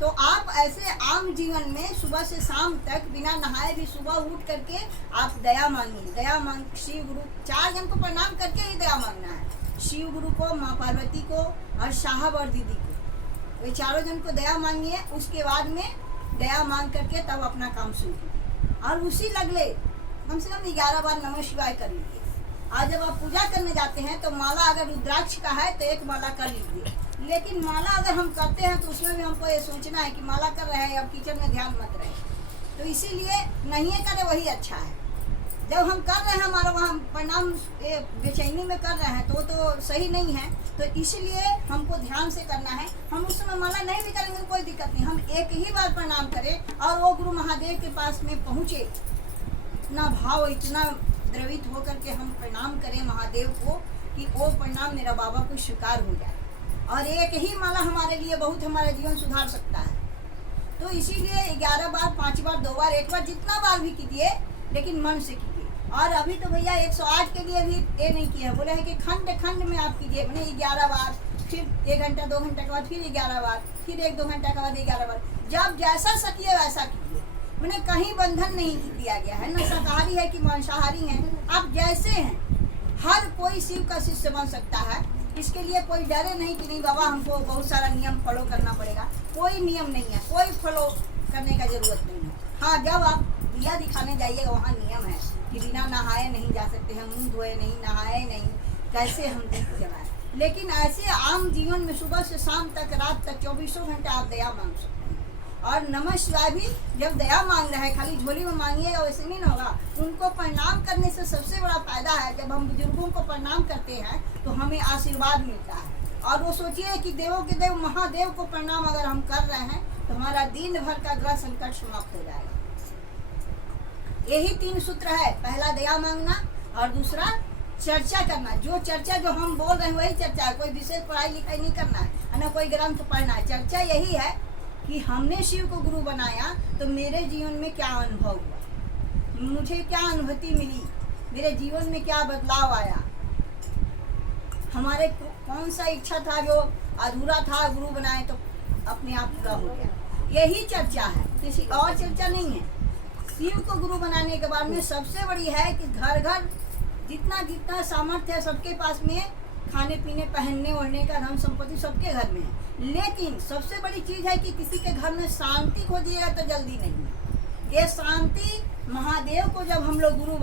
तो आप ऐसे आम जीवन में सुबह से शाम तक बिना नहाए भी सुबह उठ करके आप दया मांगिए। दया मांग शिव गुरु 4 जन को प्रणाम करके ही दया मांगना है। शिव गुरु को, माँ पार्वती को और साहब और दीदी को, वे चारों जन को दया मांगिए। उसके बाद में दया मांग करके तब अपना काम शुरू कीजिए और उसी लगले कम से कम 11 बार नमः शिवाय कर लीजिए। आज जब आप पूजा करने जाते हैं तो माला अगर रुद्राक्ष का है तो 1 माला कर लीजिए, लेकिन माला अगर हम करते हैं तो उसमें भी हमको ये सोचना है कि माला कर रहे हैं, अब किचन में ध्यान मत रहे, तो इसीलिए नहीं करें वही अच्छा है। जब हम कर रहे हैं हमारा वहाँ प्रणाम बेचैनी में कर रहे हैं तो सही नहीं है, तो इसलिए हमको ध्यान से करना है। हम उस समय माला नहीं भी करेंगे कोई दिक्कत नहीं, हम एक ही बार प्रणाम करें और वो गुरु महादेव के पास में पहुँचे, इतना भाव इतना द्रवित होकर के हम प्रणाम करें महादेव को कि वो प्रणाम मेरा बाबा को स्वीकार हो जाए। और एक ही माला हमारे लिए बहुत हमारा जीवन सुधार सकता है। तो इसीलिए 11 बार, 5 बार, 2 बार, 1 बार, जितना बार भी कीजिए, लेकिन मन से कीजिए। और अभी तो भैया 108 के लिए भी ये नहीं किया, बोले हैं कि खंड खंड में आप कीजिए, मैंने 11 बार, फिर 1 घंटा 2 घंटा के बाद फिर 11 बार, फिर 1-2 घंटा के बाद 11 बार, जब जैसा सकिए वैसा कीजिए। मैंने कहीं बंधन नहीं दिया गया है, न शाकाहारी है कि मांसाहारी है, आप जैसे हैं। हर कोई शिव का शिष्य बन सकता है, इसके लिए कोई डरे नहीं कि नहीं बाबा हमको बहुत सारा नियम फॉलो करना पड़ेगा। कोई नियम नहीं है, कोई फॉलो करने का जरूरत नहीं है। हाँ, जब आप दिया दिखाने जाइएगा वहाँ नियम है कि बिना नहाए नहीं जा सकते हैं, मुँह धोए नहीं, नहाए नहीं, कैसे हम दीप जलाएं। लेकिन ऐसे आम जीवन में सुबह से शाम तक, रात तक 24 घंटा आप दया मांग सकते हैं। और नमः शिवाय भी जब दया मांग रहा है, खाली झोली में मांगिएगा वैसे नहीं ना होगा। उनको प्रणाम करने से सबसे बड़ा फायदा है, जब हम बुजुर्गों को प्रणाम करते हैं तो हमें आशीर्वाद मिलता है। और वो सोचिए कि देवों के देव महादेव को प्रणाम अगर हम कर रहे हैं तो हमारा दिन भर का ग्रह संकट समाप्त हो जाएगा। यही 3 सूत्र है, पहला दया मांगना और दूसरा चर्चा करना। जो चर्चा जो हम बोल रहे हैं वही चर्चा है, कोई विशेष पढ़ाई लिखाई नहीं करना है, ना कोई ग्रंथ पढ़ना है। चर्चा यही है कि हमने शिव को गुरु बनाया तो मेरे जीवन में क्या अनुभव हुआ, मुझे क्या अनुभूति मिली, मेरे जीवन में क्या बदलाव आया, हमारे कौन सा इच्छा था जो अधूरा था, गुरु बनाए तो अपने आप पूरा हो गया। यही चर्चा है, किसी और चर्चा नहीं है। शिव को गुरु बनाने के बाद में सबसे बड़ी है कि घर घर जितना जितना सामर्थ्य है सबके पास में, खाने पीने, पहनने ओढ़ने का धन संपत्ति सबके घर में है। लेकिन सबसे बड़ी चीज है कि किसी के घर में शांति खोजिएगा तो जल्दी नहीं। ये शांति महादेव को जब हम लोग गुरु